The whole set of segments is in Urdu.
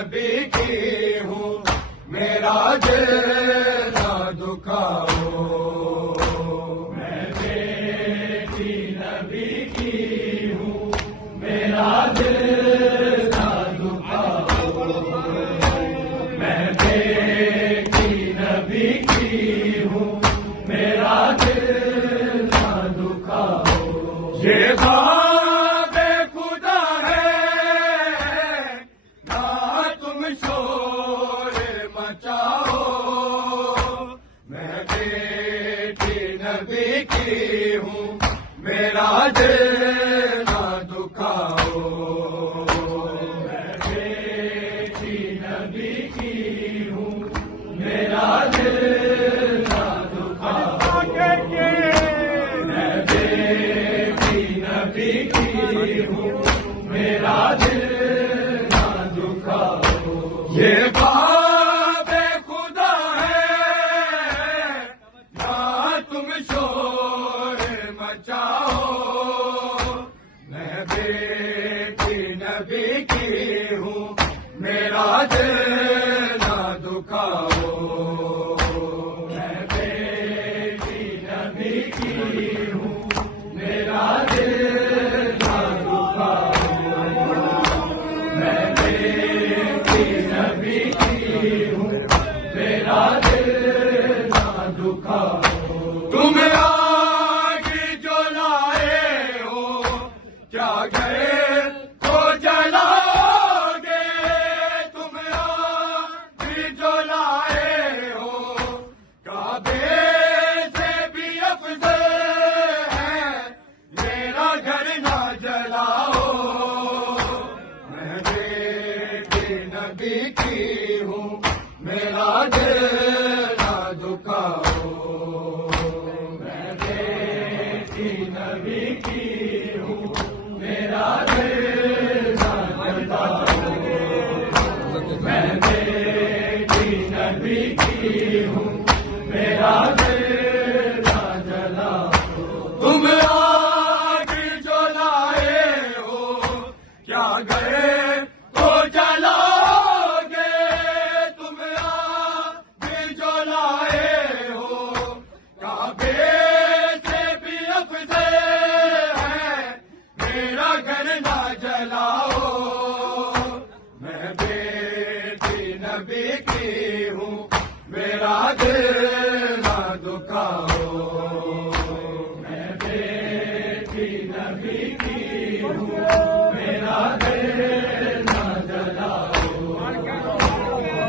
نبی کی ہوں، میرا دل نہ دکھاؤ، میں بیٹی نبی کی ہوں، میرا دل نہ دکھاؤ، میں بیٹی نبی کی ہوں، میرا دل نہ دکھاؤ، یہ خواب خدا ہے نہ تم شور مچاؤ، میں بیٹی نبی کی ہوں، میرا دل نہ دکھاؤ، میں بیٹی نبی کی ہوں، میرا دل نہ دکھاؤ، میں بیٹی نبی کی ہوں، میرا دل نہ دکھاؤ، یہ خواب خدا ہے نہ تم شور مچاؤ، میں بیٹی نبی کی ہوں، میرا دل نہ دکھاؤ، میں بیٹی نبی کی ہوں، میرا دل نہ دکھاؤ، میں بیٹی نبی کی ہوں، میرا دل نہ دکھاؤ، تم آگ جو لائے ہو کیا گھر کو جلاؤ گے، تم آگ جو لائے ہو کعبے سے بھی افضل ہے، میرا گھر نہ جلاؤ، میں بیٹی نبی کی ہوں، میرا دل نہ دکھاؤ، میں بیٹی نبی کی ہوں، میرا دل نہ دکھاؤ، میں بیٹی نبی کی ہوں، میرا دل نہ جلاؤ، تم آگ جو لائے ہو کیا گھر کو جلاؤ گے، تم آگ جو لائے ہو کعبے سے بھی افضل ہے، میرا گھر نہ جلاؤ، میں بیٹی نبی کی ہوں، میرا دل نہ دکھاؤ، میں بیٹی نبی کی ہوں، میرا دل نہ جلاؤ،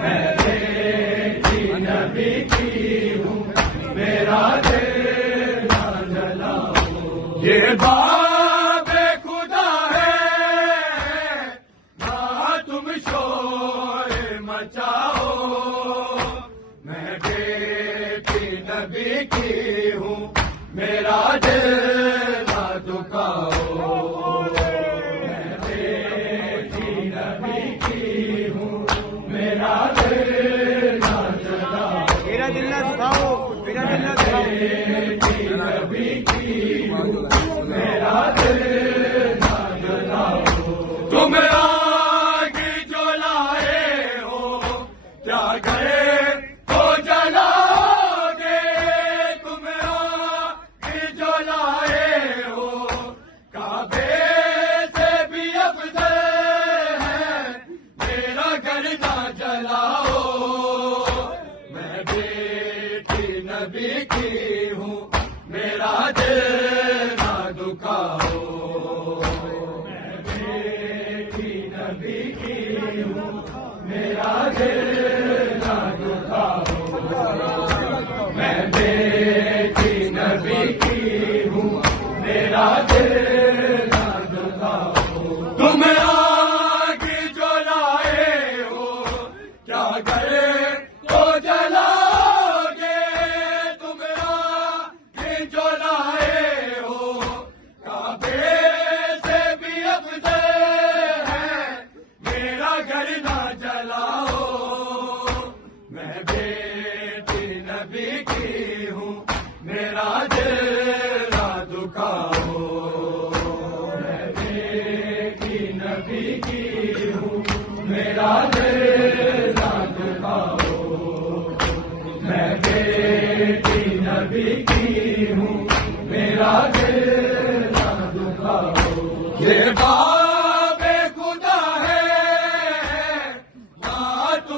میں بیٹی نبی کی ہوں، میرا دل نہ جلاؤ، یہ باب خدا ہے نہ تم شور مچاؤ، میں بیٹی نبی کی ہوں، میرا دل نہ دکھاؤ، میں بیٹی نبی کی ہوں، میرا دل نہ جلاؤ، میرا دل نہ دکھاؤ، میرا دل نہ دکھاؤ، بیٹی نبی کی ہوں، میرا دل نہ جلاؤ، تم آگ جو لائے ہو کیا گھر کو جلاؤ گے، تم آگ جو لائے ہو کعبے سے بھی افضل ہے، میرا گھر نہ جلاؤ، میں بیٹی نبی کی ہوں، میرا دل نہ دکھاؤ، میں بیٹی نبی کی ہوں، میرا دل نہ دکھاؤ، میں بیٹی نبی کی ہوں، میرا دل نہ دکھاؤ، تم آگ جو لائے ہو کیا گھر کو جلاؤ گے، تم آگ جو لائے ہو کعبے سے بھی افضل ہے، میرا گھر نہ جلاؤ، میں بیٹی نبی کی ہوں، میرا دل نہ دکھاؤ، میں بیٹی نبی کی ہوں، میرا دل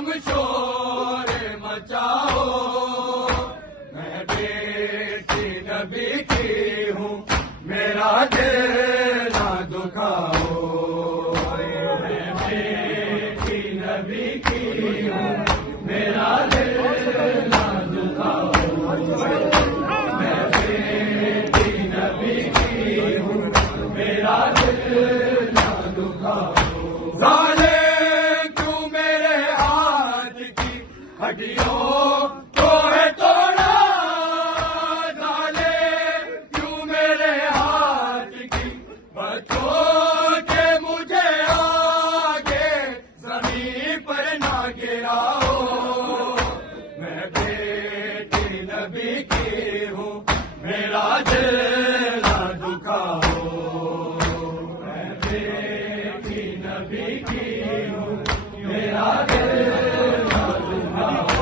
تم شور مچاؤ میں بیٹی نبی کی ہوں میرا دل نہ دکھاؤ میں بیٹی نبی کی ہوں میرا دل نہ دکھاؤ میں بیٹی نبی کی ہوں میرا دل نہ دکھاؤ کیوں میرے ہاتھ کی ہڈیوں کو ہے توڑا کیوں میرے ہاتھ کی بچوں کے مجھے آگے زمین پر نہ گراؤ میں بیٹی نبی کی ہوں میرا دل نہ دکھاؤ میں بیٹی نبی کی ہوں میرا دل نہ دکھاؤ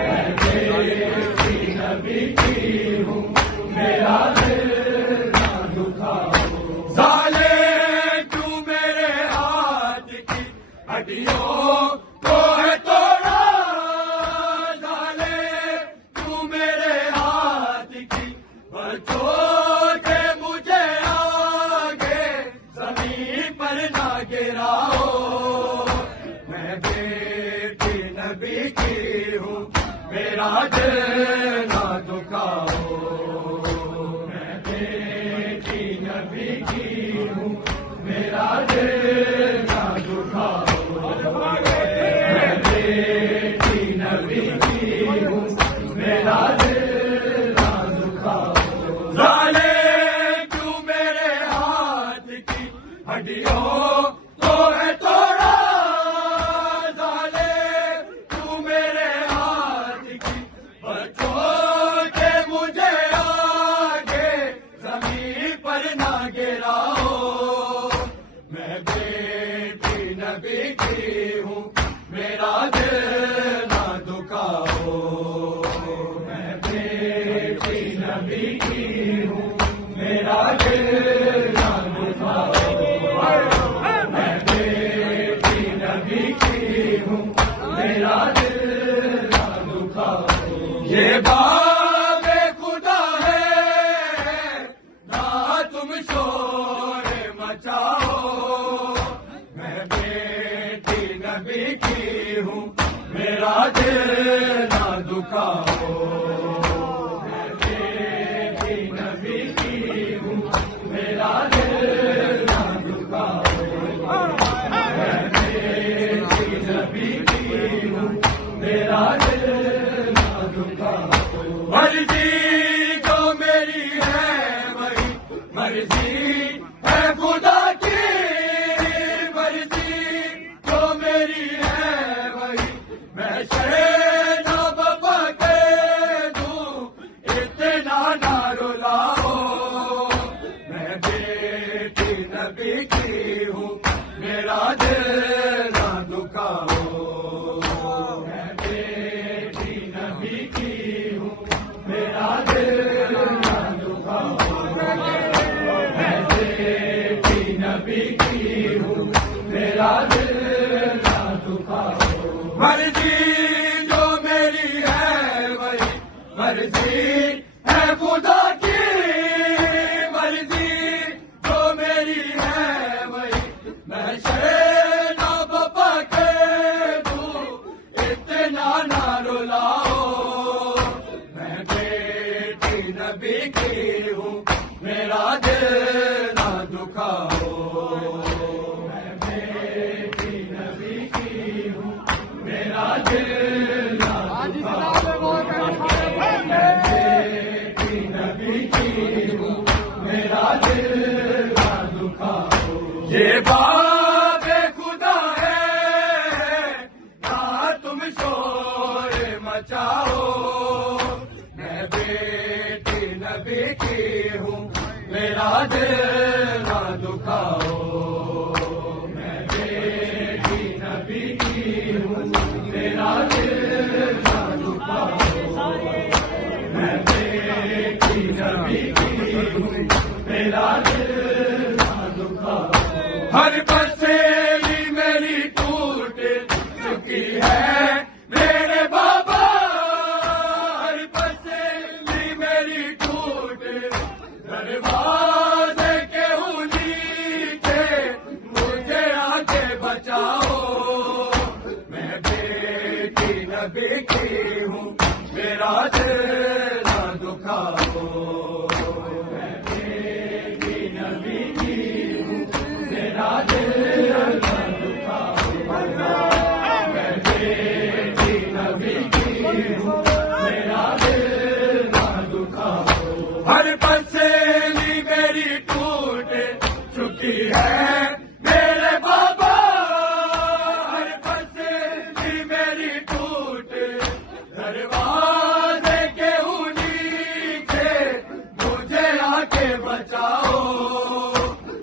میں بیٹی نبی کی ہوں میرا دل نہ دکھاؤ کیوں میرے ہاتھ کی ہڈیوں کو ہے توڑا کیوں میرے ہاتھ کی بچوں کے مجھے آگے زمین پر نہ گراؤ میں بیٹی نبی کی ہوں میرا دل نہ دکھاؤ میں بیٹی نبی کی ہوں میرا دل نہ دکھاؤ میں بیٹی نبی کی ہوں میرا دل نہ دکھاؤ کیوں میرے ہاتھ کی ہڈیوں کو ہے توڑا کیوں میرے ہاتھ کی بچوں کے مجھے آگے زمین پر نہ گراؤ میں بیٹی نبی کی ہوں میرا دل نہ دکھاؤ میں بیٹی نبی کی ہوں میرا دل نہ دکھاؤ میں بیٹی نبی کی ہوں میرا دل نہ دکھاؤ یہ باب خدا ہے نہ تم شور مچاؤ میں بیٹی نبی کی ہوں میرا دل نہ دکھاؤ میں بیٹی نبی کی ہوں میرا دل نہ دکھاؤ میں بیٹی نبی کی ہوں میرا دل نہ دکھاؤ مرضی جو میری ہے وہی مرضی ہے خدا کی مرضی جو میری ہے وہی میں شہد بابا کے دوں اتنا نہ رلاؤ میں بیٹی نبی کی ہوں میرا دل نہ دکھاؤ میں بیٹی نبی کی ہوں میرا دل نہ دکھاؤ میں بیٹی نبی کی ہوں میرا دل نہ دکھاؤ مرضی جو میری ہے وہی مرضی ہے خدا کی مرضی جو میری ہے وہی میں شہد بابا کے دوں اتنا نہ رلاؤ میں بیٹی نبی کی ہوں میرا دل نہ دکھاؤ میں بیٹی نبی کی ہوں میرا دل نہ دکھاؤ میں بیٹی نبی کی ہوں میرا دل نہ دکھاؤ یہ باب خدا ہے نہ تم شور مچاؤ میں بیٹی نبی کی ہوں میرا دل نہ دکھاؤ میں بیٹی نبی کی ہوں میرا دل نہ دکھاؤ میں بیٹی نبی کی ہوں میرا دل نہ دکھاؤ ہر پسیلی میری ٹوٹ چکی نبی کی ہوں میرا دل نہ دکھاؤ میں بیٹی نبی کی ہوں میرا دل نہ دکھاؤ میں بیٹی نبی کی ہوں میرا دل نہ دکھاؤ ہر پسلی میری ٹوٹ چکی ہے میرے بابا ہر پسلی میری ٹوٹ دروازے کے نیچے مجھے آ کے بچاؤ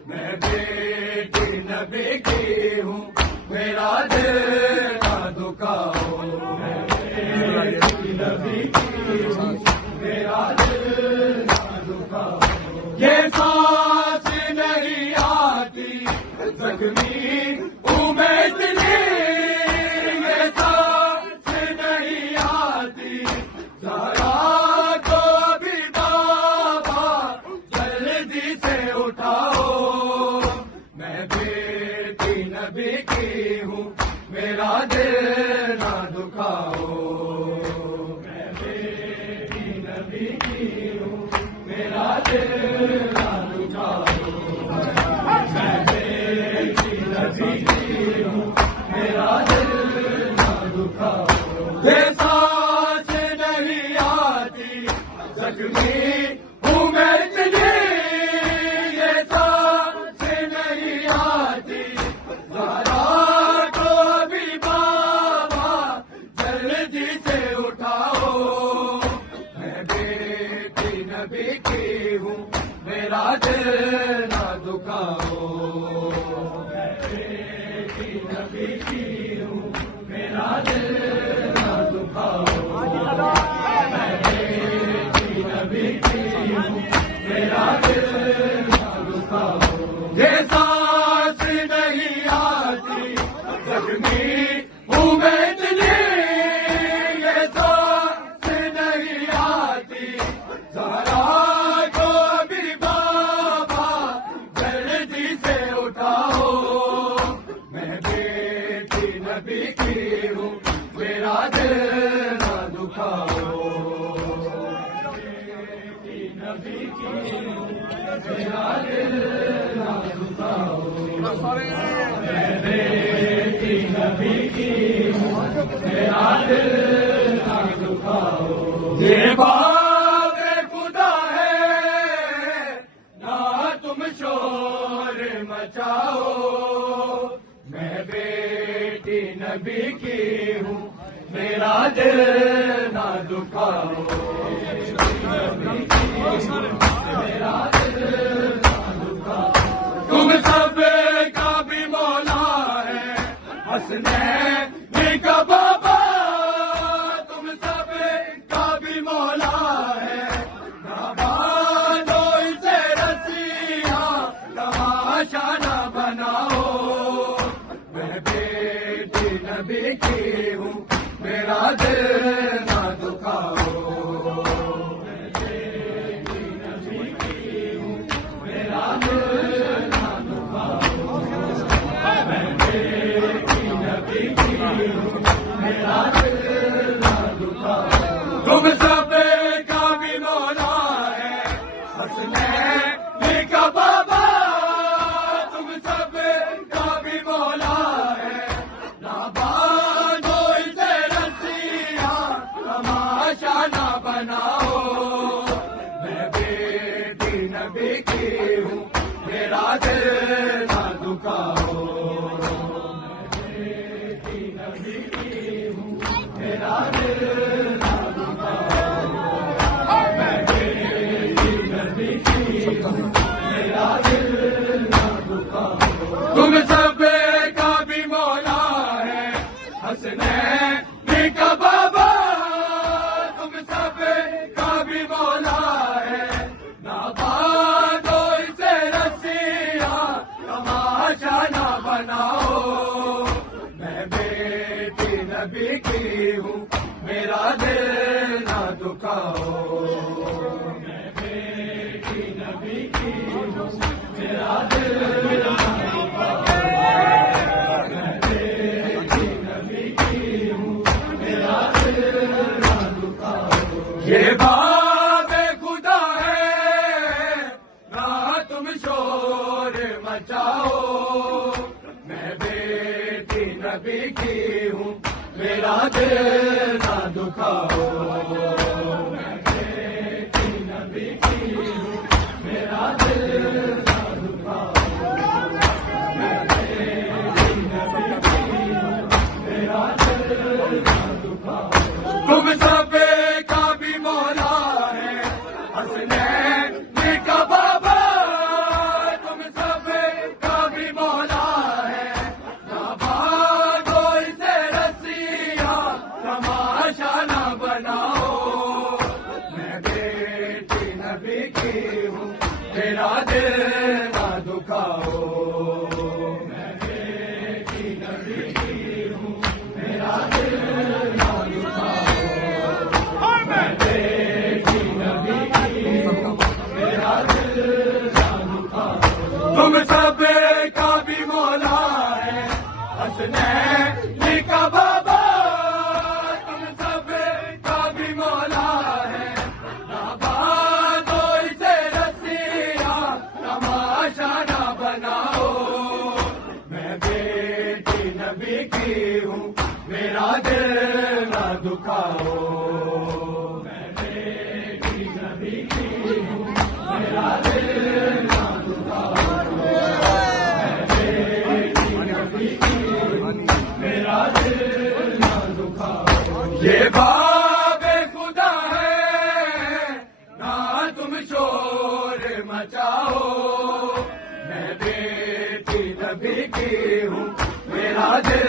میں بیٹی نبی کی ہوں میرا دل نہ دکھاؤ میں بیٹی نبی کی ہوں میرا دل نہ دکھاؤ یہ سانس نہیں آتی زخمی ہوں میں اتنی یہ سانس نہیں آتی ذرا تو بھی بابا جلدی سے اٹھاؤ میں بیٹی نبی کی ہوں میرا دل نہ دکھاؤ میں بیٹی نبی کی ہوں میرا دل نہ دکھاؤ میں بیٹی نبی کی ہوں میرا دل نہ دکھاؤ یہ سانس نہیں آتی زخمی ہوں میں اتنی یہ سانس نہیں آتی ذرا تو بھی بابا جلدی سے اٹھاؤ میں بیٹی نبی کی ہوں میرا دل نہ دکھاؤ میں بیٹی نبی کی ہوں میرا دل نہ دکھاؤ میں بیٹی نبی کی ہوں میرا دل نہ دکھاؤ یہ سانس نہیں آتی زخمی ہوں میں اتنی یہ سانس نہیں آتی ذرا تو بھی بابا جلدی سے اٹھاؤ میں بیٹی نبی کی ہوں میرا دل نہ دکھاؤ بیٹی نبی کی ہوں میرا دل نہ دکھاؤ میں بیٹی نبی کی ہوں میرا دل نہ دکھاؤ یہ باب خدا ہے نہ تم شور مچاؤ میں بیٹی نبی کی ہوں میرا دل نہ دکھاؤ میرا دل نہ دکھاؤ تم سب کا بھی مولا ہے حسنین کا بابا تم سب کا بھی مولا ہے نہ باندھو اسے رسیاں تماشا نہ بناؤ میں بیٹی نبی کی ہوں میرا دل نہ دکھاؤ میں بیٹی نبی کی ہوں میرا دل نہ دکھاؤ میں بیٹی نبی کی ہوں میرا دل نہ دکھاؤ تم سب کا بھی مولا ہے حسنین کا بابا تم سب کا بھی مولا ہے نہ باندھو اسے رسیاں تماشا نہ بناؤ میں بیٹی نبی کی ہوں میرا دل نہ دکھاؤ میں بیٹی نبی کی ہوں میرا دل نہ دکھاؤ میں بیٹی نبی کی ہوں میرا دل نہ دکھاؤ تم سب کا بھی مولا ہے حسنین کا بابا تم سب کا بھی مولا ہے نہ باندھو اسے رسیاں تماشا نہ بناؤ میں بیٹی نبی کی ہوں میرا دل نہ دکھاؤ میں بیٹی نبی کی ہوں میرا دل نہ دکھاؤ میں بیٹی نبی کی ہوں میرا کی ہوں میرا دل نہ دکھاؤ میں بیٹی نبی کی ہوں میرا دل نہ دکھاؤ میں بیٹی نبی کی ہوں میرا دل نہ دکھاؤ تم سب کا بھی مولا ہے حسنین کا بابا تم سب کا بھی مولا ہے نہ بھاگو اسے رسیاں تماشا نہ بناؤ میں بیٹی نبی کی ہوں میرا دل نہ دکھاؤ میں بیٹی نبی کی ہوں میرا دل نہ دکھاؤ میں بیٹی نبی کی ہوں میرا دل نہ دکھاؤ تم سب کا بھی مولا ہے حسنین کا بابا تم سب کا بھی مولا ہے نہ بھاگو اسے رسیاں تماشا نہ بناؤ میں بیٹی نبی کی ہوں میرا دل نہ دکھاؤ میں بیٹی نبی کی ہوں میرا دل نہ دکھاؤ میں بیٹی نبی کی ہوں میرا دل نہ دکھاؤ یہ باب خدا ہے نہ تم شور مچاؤ میں بیٹی نبی کی ہوں میرا دل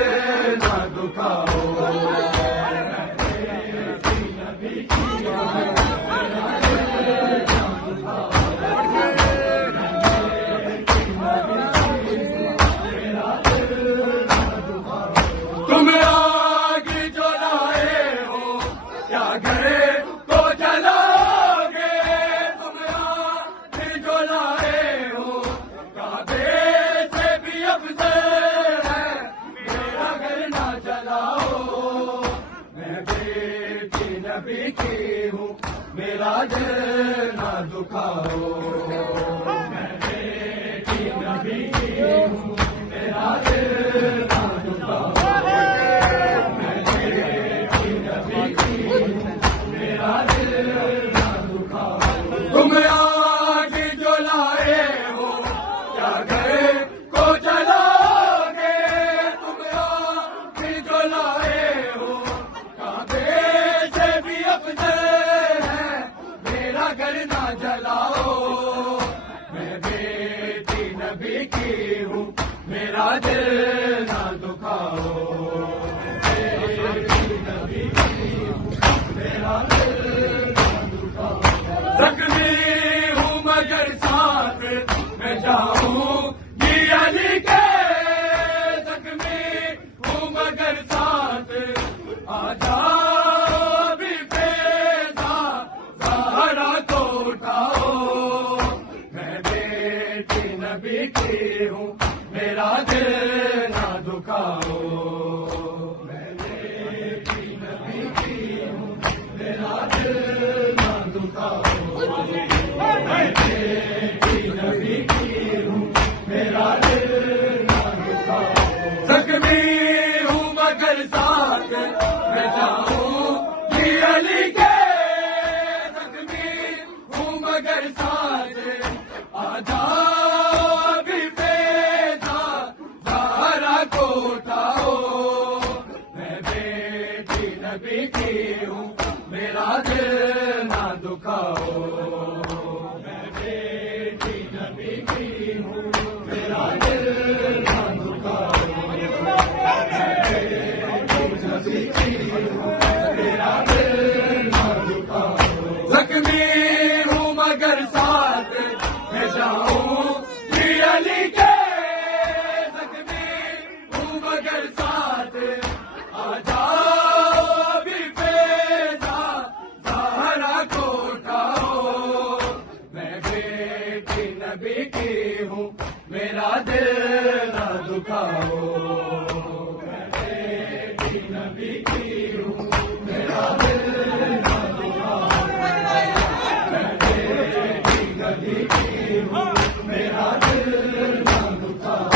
نہ دکھاؤ میں بیٹی نبی کی ہوں میرا دل نہ دکھاؤ تم آگ جو لائے ہو کیا گھر کو جلاؤ گے تم آگ جو لائے ہو کعبے سے بھی افضل ہے میرا گھر نہ جلاؤ میں بیٹی نبی کی ہوں میرا دل نہ دکھاؤ میں بیٹی نبی کی ہوں میرا دل نہ دکھاؤ میں بیٹی نبی کی ہوں میرا دل نہ دکھاؤ تم آگ جو لائے ہو کیا گھر کو جلاؤ گے تم آگ جو لائے ہو کعبے سے بھی افضل ہے میرا گھر نہ جلاؤ میں بیٹی نبی کی ہوں میرا دل نہ دکھاؤ بیٹی نبی کی ہوں میرا دل نہ دکھاؤ زخمی ہوں مگر ساتھ میں جاؤں گی علی کے زخمی ہوں مگر ساتھ آ جاؤ بھی فیضا زہرا کو اٹھاؤ میں بیٹی نبی کی ہوں میرا دل نہ دکھاؤ میں بیٹی نبی کی ہوں میرا دل نہ دکھاؤ میں بیٹی نبی کی ہوں میرا دل نہ دکھاؤ زخمی ہوں مگر ساتھ میں جاؤں گی علی کے زخمی ہوں مگر ساتھ آ جاؤ بھی فیضا زہرا کو اٹھاؤ میں بیٹی نبی کی ہوں میرا دل نہ دکھاؤ میں بیٹی نبی کی ہوں میرا دل نہ دکھاؤ میں بیٹی نبی کی ہوں میرا دل نہ دکھاؤ زخمی ہوں مگر ساتھ میں جاؤں گی علی کے زخمی ہوں مگر ساتھ آ جاؤ بھی فیضا زہرا کو اٹھاؤ میں بیٹی نبی کی ہوں میرا دل نہ دکھاؤ میں بیٹی نبی کی ہوں میرا دل نہ دکھاؤ میں بیٹی نبی کی ہوں میرا دل نہ دکھاؤ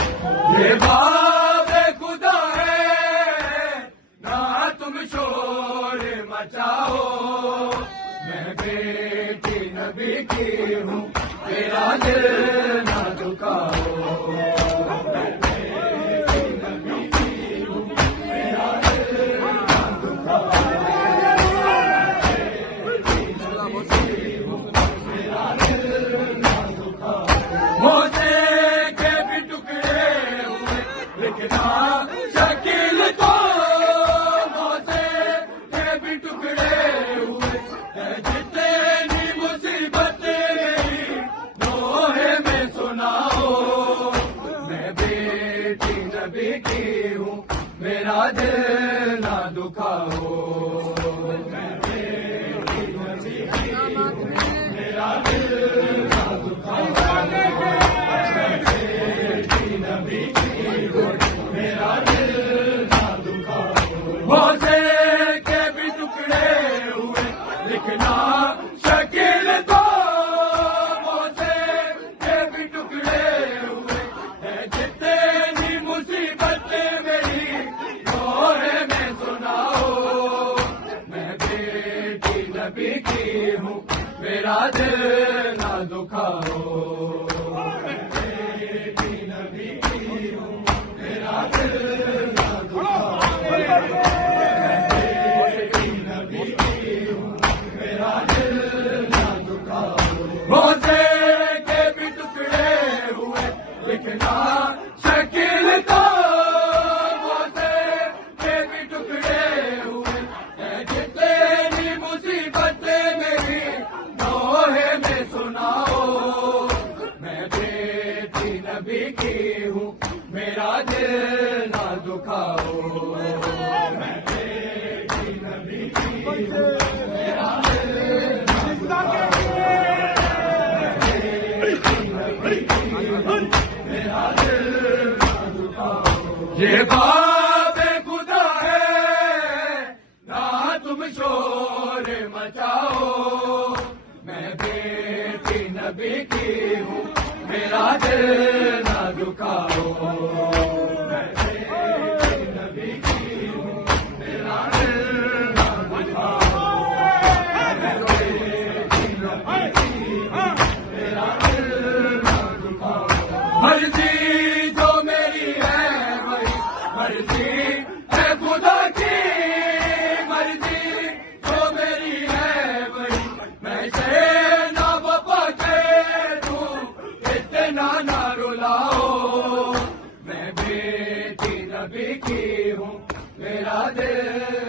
یہ باب خدا ہے مچاؤ، میں بیٹی نبی کی ہوں، میرا دل نہ دکھاؤ، میں بیٹی نبی کی ہوں، میرا دل نہ دکھاؤ، موزے کے بھی ٹکڑے ہوئے لکھنا شکیل تو، موزے کے بھی ٹکڑے ہوئے جتنی مصیبت میری دوہے میں سناؤ، میں بیٹی نبی کی ہوں، میرا دل نہ دکھاؤ، میں بیٹی نبی کی ہوں، میرا دل نہ دکھاؤ، موزے کے بھی ٹکڑے ہوئے لکھنا شکیل تو، موزے کے بھی ٹکڑے ہوئے جتنی مصیبت میری دوہے میں سناؤ، میں بیٹی نبی کی ہوں، میرا دل نہ دکھاؤ، میں بیٹی نبی کی ہوں، میرا دل نہ دکھاؤ، موزے کے بھی ٹکڑے ہوئے لکھنا شکیل تو، موزے کے بھی ٹکڑے ہوئے جتنی مصیبت میری دوہے میں سناؤ، میں بیٹی نبی کی ہوں، میرا دل نہ دکھاؤ، میں بیٹی نبی کی ہوں، میرا دل نہ دکھاؤ، یہ باب خدا ہے نہ تم شور مچاؤ، میں بیٹی نبی کی ہوں، میرا دل نہ دکھاؤ، میں بیٹی نبی کی ہوں، میرا دل نہ دکھاؤ، میں بیٹی نبی کی ہوں، میرا دل نہ دکھاؤ، مرضی جو میری ہے وہی مرضی ہے خدا کی، مرضی جو میری ہے وہی میں سے نہ وفا کے دوں، اتنا نہ رلاؤ، میں بیٹی نبی کی ہوں، میرا دل